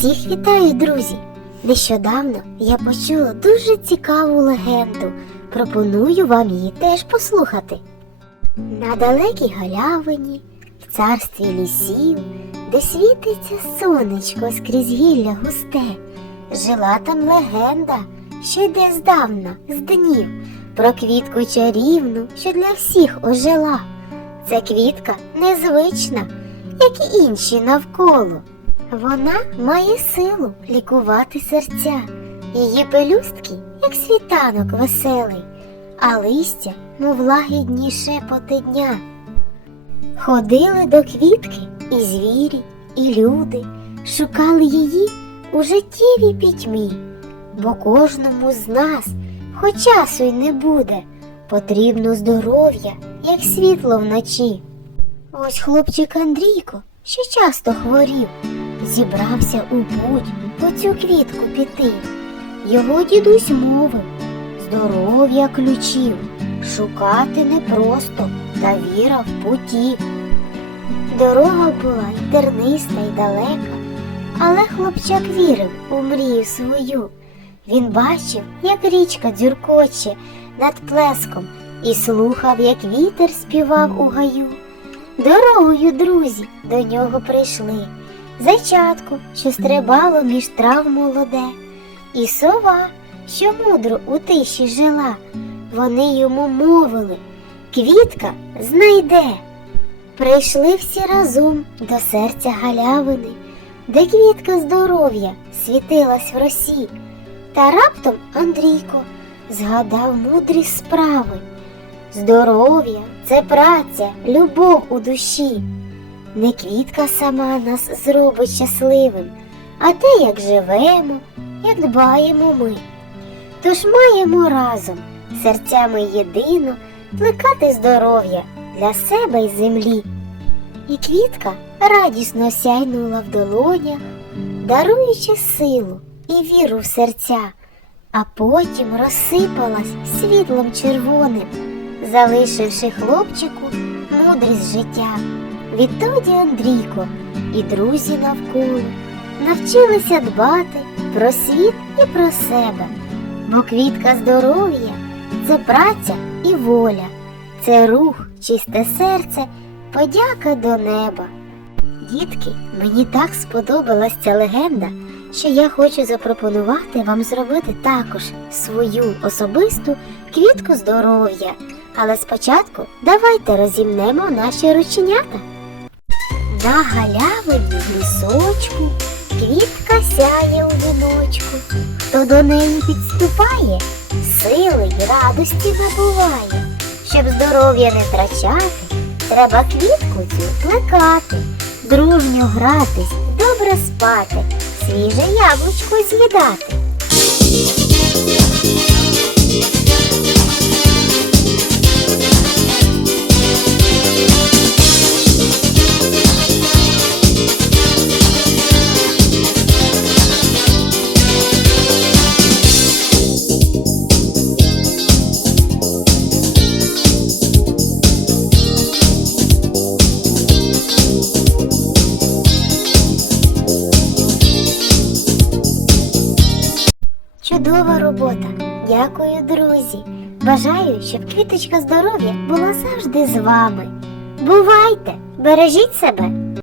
Всіх вітаю, друзі! Нещодавно я почула дуже цікаву легенду. Пропоную вам її теж послухати. На далекій галявині, в царстві лісів, де світиться сонечко скрізь гілля густе, жила там легенда, що йде здавна, з днів, про квітку чарівну, що для всіх ожила. Ця квітка незвична, як і інші навколо. Вона має силу лікувати серця, її пелюстки, як світанок веселий, а листя, мов лагідні шепоти дня. Ходили до квітки і звірі, і люди, шукали її у життєвій пітьмі, бо кожному з нас, хоч часу й не буде, потрібно здоров'я, як світло вночі. Ось хлопчик Андрійко, що часто хворів, зібрався у путь по цю квітку піти. Його дідусь мовив здоров'я ключів, шукати непросто та віра в путі. Дорога була й терниста й далека, але хлопчак вірив у мрію свою. Він бачив, як річка дзюркоче над плеском, і слухав, як вітер співав у гаю. Дорогою, друзі, до нього прийшли. Зайчатко, що стрибало між трав молоде, і сова, що мудро у тиші жила. Вони йому мовили Квітка знайде. Прийшли всі разом до серця галявини, де квітка здоров'я світилась в росі. Та раптом Андрійко згадав мудрі справи. Здоров'я це праця, любов у душі. Не квітка сама нас зробить щасливим, а те, як живемо, як дбаємо ми. Тож маємо разом серцями єдино плекати здоров'я для себе й землі. І квітка радісно сяйнула в долонях, даруючи силу і віру в серця, а потім розсипалась світлом червоним, залишивши хлопчику мудрість життя. Відтоді Андрійко і друзі навколо навчилися дбати про світ і про себе, бо квітка здоров'я це праця і воля, це рух, чисте серце, подяка до неба. Дітки, мені так сподобалась ця легенда, що я хочу запропонувати вам зробити також свою особисту квітку здоров'я. Але спочатку давайте розімнемо наші рученята. На галявині в лісочку квітка сяє у віночку. Хто до неї підступає, сили й радості набуває. Щоб здоров'я не втрачати, треба квітку цю плекати, дружньо гратись, добре спати, свіже яблучко з'їдати. Робота. Дякую, друзі. Бажаю, щоб квіточка здоров'я була завжди з вами. Бувайте! Бережіть себе!